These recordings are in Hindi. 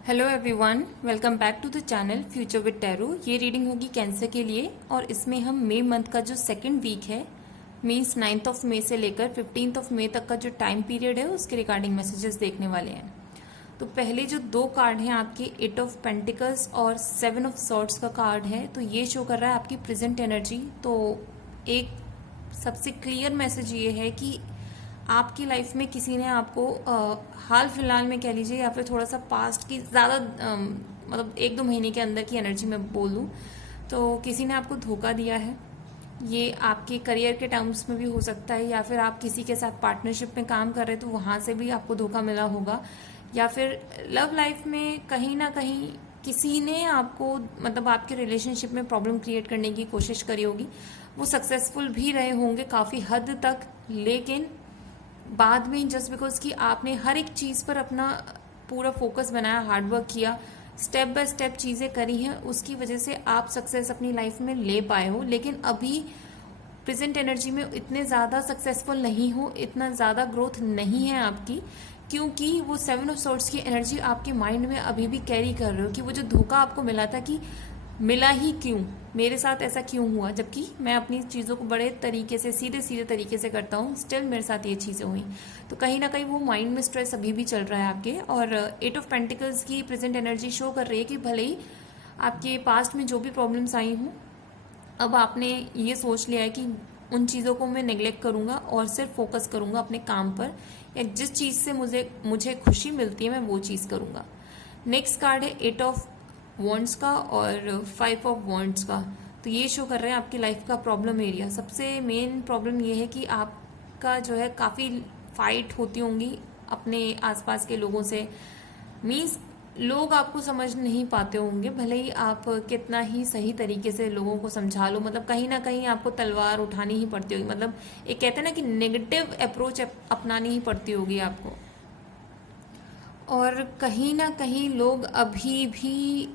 Hello everyone, welcome back to the channel future with tarot. ये रीडिंग होगी कैंसर के लिए और इसमें हम मई मंथ का जो सेकंड वीक है, मीन्स 9th ऑफ मई से लेकर 15th ऑफ मई तक का जो टाइम पीरियड है उसके रिगार्डिंग मैसेजेस देखने वाले हैं। तो पहले जो दो कार्ड हैं आपके 8 ऑफ पेंटिकल्स और 7 ऑफ सॉर्ड्स का कार्ड है, तो ये शो कर रहा है आपकी प्रेजेंट एनर्जी। तो एक सबसे क्लियर मैसेज ये है कि आपकी लाइफ में किसी ने आपको हाल फिलहाल में कह लीजिए या फिर थोड़ा सा पास्ट की ज़्यादा मतलब 1-2 महीने के अंदर की एनर्जी में बोल दूँ तो किसी ने आपको धोखा दिया है। ये आपके करियर के टर्म्स में भी हो सकता है, या फिर आप किसी के साथ पार्टनरशिप में काम कर रहे हैं तो वहाँ से भी आपको धोखा मिला होगा, या फिर लव लाइफ में कहीं ना कहीं किसी ने आपको मतलब आपके रिलेशनशिप में प्रॉब्लम क्रिएट करने की कोशिश करी होगी। वो सक्सेसफुल भी रहे होंगे काफ़ी हद तक, लेकिन बाद में जस्ट बिकॉज कि आपने हर एक चीज़ पर अपना पूरा फोकस बनाया, हार्डवर्क किया, स्टेप बाय स्टेप चीज़ें करी हैं, उसकी वजह से आप सक्सेस अपनी लाइफ में ले पाए हो। लेकिन अभी प्रेजेंट एनर्जी में इतने ज़्यादा सक्सेसफुल नहीं हो, इतना ज़्यादा ग्रोथ नहीं है आपकी, क्योंकि वो 7 ऑफ सॉर्ड्स की एनर्जी आपके माइंड में अभी भी कैरी कर रहे हो कि वो जो धोखा आपको मिला था कि मिला ही क्यों, मेरे साथ ऐसा क्यों हुआ, जबकि मैं अपनी चीज़ों को बड़े तरीके से सीधे सीधे तरीके से करता हूँ, स्टिल मेरे साथ ये चीज़ें हुई। तो कहीं ना कहीं वो माइंड में स्ट्रेस अभी भी चल रहा है आपके। और 8 ऑफ पेंटिकल्स की प्रेजेंट एनर्जी शो कर रही है कि भले ही आपके पास्ट में जो भी प्रॉब्लम्स आई हूँ, अब आपने ये सोच लिया है कि उन चीज़ों को मैं नेग्लेक्ट करूँगा और सिर्फ फोकस करूँगा अपने काम पर, या जिस चीज़ से मुझे खुशी मिलती है मैं वो चीज़ करूँगा। नेक्स्ट कार्ड है 8 ऑफ वॉन्ड्स का और 5 ऑफ वॉन्ड्स का। तो ये शो कर रहे हैं आपकी लाइफ का प्रॉब्लम एरिया। सबसे मेन प्रॉब्लम ये है कि आपका जो है काफ़ी फाइट होती होंगी अपने आसपास के लोगों से, मीन्स लोग आपको समझ नहीं पाते होंगे, भले ही आप कितना ही सही तरीके से लोगों को समझा लो, मतलब कहीं ना कहीं आपको तलवार उठानी ही पड़ती होगी, मतलब एक कहते हैं ना कि नेगेटिव अप्रोच अपनानी ही पड़ती होगी आपको। और कहीं ना कहीं लोग अभी भी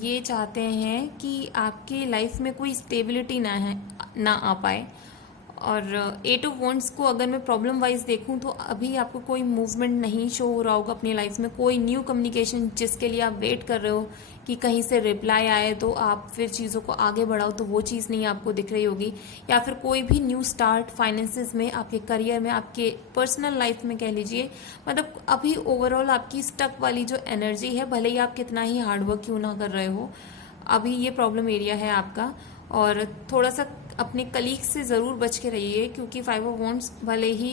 ये चाहते हैं कि आपकी लाइफ में कोई स्टेबिलिटी ना आ पाए। और 8 ऑफ वॉन्ड्स को अगर मैं प्रॉब्लम वाइज देखूं तो अभी आपको कोई मूवमेंट नहीं शो हो रहा होगा अपनी लाइफ में, कोई न्यू कम्युनिकेशन जिसके लिए आप वेट कर रहे हो कि कहीं से रिप्लाई आए तो आप फिर चीज़ों को आगे बढ़ाओ, तो वो चीज़ नहीं आपको दिख रही होगी। या फिर कोई भी न्यू स्टार्ट फाइनेंसेस में, आपके करियर में, आपके पर्सनल लाइफ में कह लीजिए, मतलब अभी ओवरऑल आपकी स्टक वाली जो एनर्जी है, भले ही आप कितना ही हार्डवर्क क्यों ना कर रहे हो, अभी ये प्रॉब्लम एरिया है आपका। और थोड़ा सा अपने कलीग से ज़रूर बच के रहिए, क्योंकि 5 ऑफ वॉन्ड्स भले ही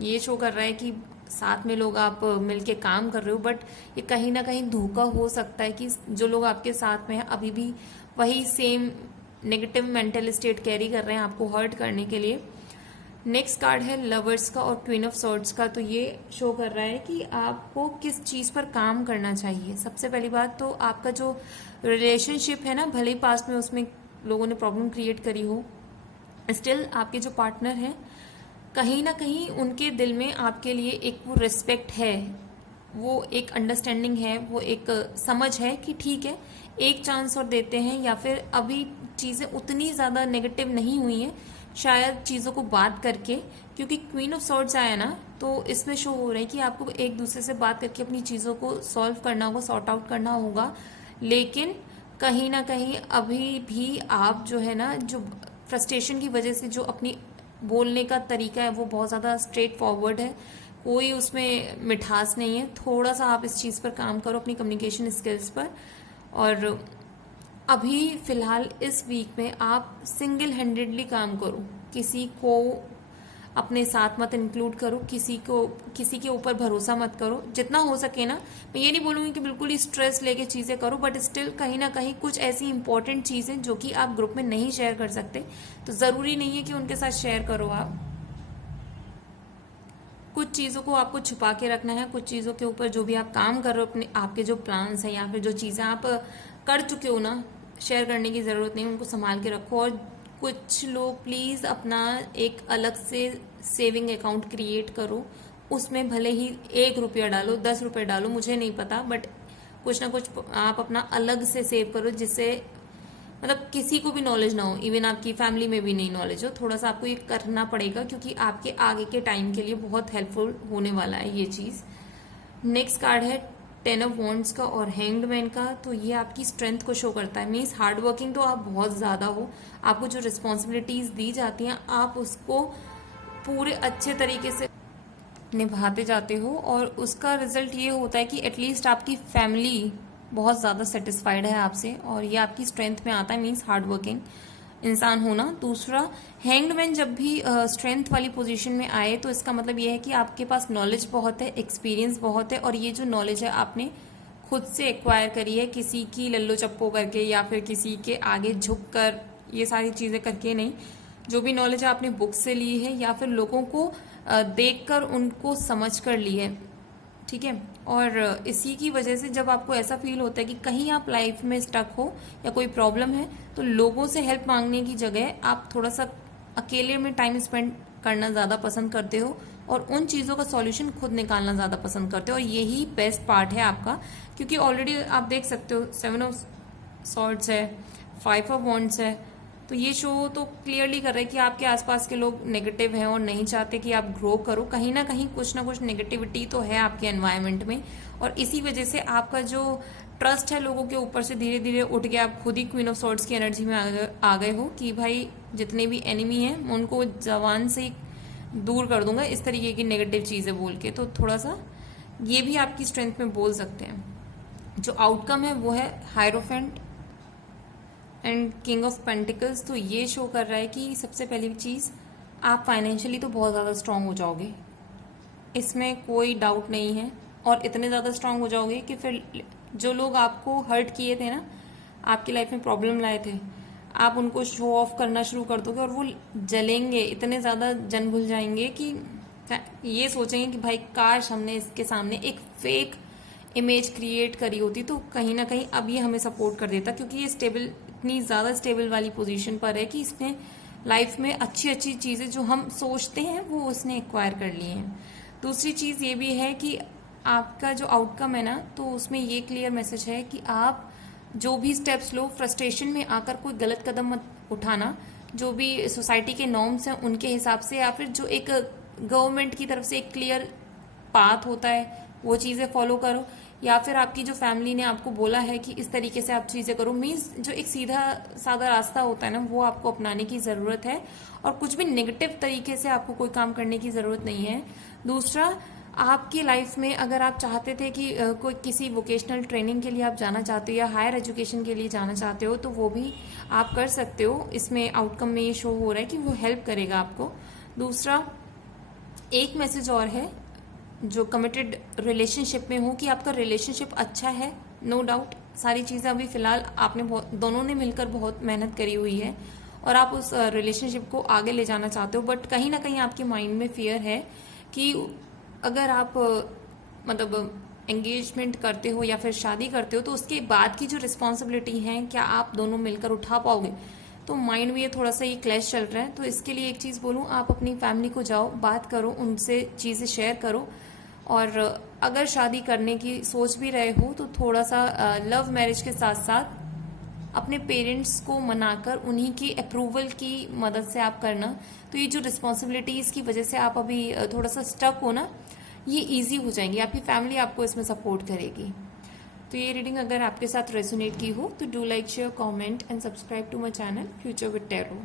ये शो कर रहा है कि साथ में लोग आप मिलके काम कर रहे हो, बट ये कहीं ना कहीं धोखा हो सकता है कि जो लोग आपके साथ में हैं अभी भी वही same negative mental state carry कर रहे हैं आपको हर्ट करने के लिए। नेक्स्ट कार्ड है लवर्स का और क्वीन ऑफ सॉर्ड्स का। तो ये शो कर रहा है कि आपको किस चीज़ पर काम करना चाहिए। सबसे पहली बात तो आपका जो रिलेशनशिप है ना, भले ही पास्ट में उसमें लोगों ने प्रॉब्लम क्रिएट करी हो, स्टिल आपके जो पार्टनर हैं कहीं ना कहीं उनके दिल में आपके लिए एक वो रिस्पेक्ट है, वो एक अंडरस्टैंडिंग है, वो एक समझ है कि ठीक है एक चांस और देते हैं, या फिर अभी चीज़ें उतनी ज़्यादा नेगेटिव नहीं हुई हैं, शायद चीज़ों को बात करके, क्योंकि क्वीन ऑफ सॉर्ड्स आया ना, तो इसमें शो हो रहा है कि आपको एक दूसरे से बात करके अपनी चीज़ों को सॉल्व करना होगा, सॉर्ट आउट करना होगा। लेकिन कहीं ना कहीं अभी भी आप जो है ना, जो फ्रस्ट्रेशन की वजह से जो अपनी बोलने का तरीका है वो बहुत ज़्यादा स्ट्रेट फॉरवर्ड है, कोई उसमें मिठास नहीं है। थोड़ा सा आप इस चीज़ पर काम करो, अपनी कम्युनिकेशन स्किल्स पर। और अभी फ़िलहाल इस वीक में आप सिंगल हैंडेडली काम करो, किसी को अपने साथ मत इंक्लूड करो, किसी के ऊपर भरोसा मत करो, जितना हो सके ना। मैं ये नहीं बोलूँगी कि बिल्कुल ही स्ट्रेस लेके चीज़ें करो, बट स्टिल कहीं ना कहीं कुछ ऐसी इंपॉर्टेंट चीज़ें जो कि आप ग्रुप में नहीं शेयर कर सकते, तो ज़रूरी नहीं है कि उनके साथ शेयर करो। आप कुछ चीज़ों को आपको छुपा के रखना है, कुछ चीज़ों के ऊपर जो भी आप काम कर रहे हो, अपने आपके जो प्लान्स हैं या फिर जो चीज़ें आप कर चुके हो ना, शेयर करने की ज़रूरत नहीं, उनको संभाल के रखो। और कुछ लोग प्लीज़ अपना एक अलग से सेविंग अकाउंट क्रिएट करो, उसमें भले ही 1 रुपया डालो, 10 रुपये डालो, मुझे नहीं पता, बट कुछ ना कुछ आप अपना अलग से सेव करो, जिससे मतलब किसी को भी नॉलेज ना हो, इवन आपकी फैमिली में भी नहीं नॉलेज हो। थोड़ा सा आपको ये करना पड़ेगा, क्योंकि आपके आगे के टाइम के लिए बहुत हेल्पफुल होने वाला है ये चीज़। नेक्स्ट कार्ड है 10 ऑफ वॉन्ड्स का और हैंग्ड मैन का, तो ये आपकी स्ट्रेंथ को शो करता है। मीन्स हार्ड वर्किंग तो आप बहुत ज़्यादा हो, आपको जो रिस्पॉन्सिबिलिटीज़ दी जाती हैं आप उसको पूरे अच्छे तरीके से निभाते जाते हो, और उसका रिजल्ट ये होता है कि एटलीस्ट आपकी फैमिली बहुत ज़्यादा सेटिस्फाइड है आपसे, और ये आपकी स्ट्रेंथ में आता है। मीन्स हार्ड वर्किंग इंसान होना। दूसरा, हैंग्ड मैन जब भी स्ट्रेंथ वाली पोजीशन में आए तो इसका मतलब ये है कि आपके पास नॉलेज बहुत है, एक्सपीरियंस बहुत है, और ये जो नॉलेज है आपने खुद से एक्वायर करी है, किसी की लल्लो चप्पो करके या फिर किसी के आगे झुक कर, ये सारी चीज़ें करके नहीं। जो भी नॉलेज आपने बुक से ली है या फिर लोगों को देखकर उनको समझ कर ली है, ठीक है। और इसी की वजह से जब आपको ऐसा फील होता है कि कहीं आप लाइफ में स्टक हो या कोई प्रॉब्लम है, तो लोगों से हेल्प मांगने की जगह आप थोड़ा सा अकेले में टाइम स्पेंड करना ज़्यादा पसंद करते हो, और उन चीज़ों का सॉल्यूशन खुद निकालना ज़्यादा पसंद करते हो। और यही बेस्ट पार्ट है आपका, क्योंकि ऑलरेडी आप देख सकते हो 7 ऑफ सॉर्ड्स है, 5 ऑफ वॉन्ड्स है, तो ये शो तो क्लियरली कर रहा है कि आपके आसपास के लोग नेगेटिव हैं और नहीं चाहते कि आप ग्रो करो। कहीं ना कुछ नेगेटिविटी तो है आपके एनवायरनमेंट में, और इसी वजह से आपका जो ट्रस्ट है लोगों के ऊपर से धीरे धीरे उठ गया। आप खुद ही क्वीन ऑफ सॉर्ड्स की एनर्जी में आ गए हो कि भाई जितने भी एनिमी हैं मैं उनको जबान से ही दूर कर दूंगा, इस तरीके की नेगेटिव चीज़ें बोल के। तो थोड़ा सा ये भी आपकी स्ट्रेंथ में बोल सकते हैं। जो आउटकम है वो है hierophant and king of pentacles. तो ये शो कर रहा है कि सबसे पहली चीज़, आप फाइनेंशियली तो बहुत ज़्यादा स्ट्रांग हो जाओगे, इसमें कोई डाउट नहीं है। और इतने ज़्यादा स्ट्रांग हो जाओगे कि फिर जो लोग आपको हर्ट किए थे ना, आपकी लाइफ में प्रॉब्लम लाए थे, आप उनको शो ऑफ करना शुरू कर दोगे, और वो जलेंगे, इतने ज़्यादा जन भूल जाएंगे कि ये सोचेंगे कि भाई काश हमने इसके सामने एक फेक इमेज क्रिएट करी होती तो कहीं ना कहीं अब ये हमें सपोर्ट कर देता, क्योंकि ये स्टेबल, इतनी ज़्यादा स्टेबल वाली पोजीशन पर है कि इसने लाइफ में अच्छी अच्छी चीज़ें जो हम सोचते हैं वो उसने एक्वायर कर ली हैं। दूसरी चीज़ ये भी है कि आपका जो आउटकम है ना, तो उसमें ये क्लियर मैसेज है कि आप जो भी स्टेप्स लो, फ्रस्ट्रेशन में आकर कोई गलत कदम मत उठाना। जो भी सोसाइटी के नॉर्म्स हैं उनके हिसाब से, या फिर जो एक गवर्नमेंट की तरफ से एक क्लियर पाथ होता है वो चीज़ें फॉलो करो, या फिर आपकी जो फैमिली ने आपको बोला है कि इस तरीके से आप चीज़ें करो। मीन्स जो एक सीधा साधा रास्ता होता है ना, वो आपको अपनाने की ज़रूरत है, और कुछ भी नेगेटिव तरीके से आपको कोई काम करने की ज़रूरत नहीं है। दूसरा, आपकी लाइफ में अगर आप चाहते थे कि कोई किसी वोकेशनल ट्रेनिंग के लिए आप जाना चाहते हो या हायर एजुकेशन के लिए जाना चाहते हो, तो वो भी आप कर सकते हो। इसमें आउटकम में ये शो हो रहा है कि वो हेल्प करेगा आपको। दूसरा, एक मैसेज और है जो कमिटेड रिलेशनशिप में हो, कि आपका रिलेशनशिप अच्छा है, नो डाउट। सारी चीज़ें अभी फ़िलहाल आपने दोनों ने मिलकर बहुत मेहनत करी हुई है, और आप उस रिलेशनशिप को आगे ले जाना चाहते हो। बट कहीं ना कहीं आपके माइंड में फियर है कि अगर आप मतलब एंगेजमेंट करते हो या फिर शादी करते हो, तो उसके बाद की जो रिस्पॉन्सिबिलिटी है क्या आप दोनों मिलकर उठा पाओगे। तो माइंड में ये थोड़ा सा ये क्लैश चल रहा है। तो इसके लिए एक चीज़ बोलूँ, आप अपनी फैमिली को जाओ, बात करो, उनसे चीज़ें शेयर करो, और अगर शादी करने की सोच भी रहे हो तो थोड़ा सा लव मैरिज के साथ साथ अपने पेरेंट्स को मनाकर उन्हीं की अप्रूवल की मदद से आप करना। तो ये जो रिस्पॉन्सिबिलिटीज़ की वजह से आप अभी थोड़ा सा स्टक हो ना, ये इजी हो जाएंगी, आपकी फैमिली आपको इसमें सपोर्ट करेगी। तो ये रीडिंग अगर आपके साथ रेजोनेट की हो तो do like, share, comment and subscribe to my channel future with tarot.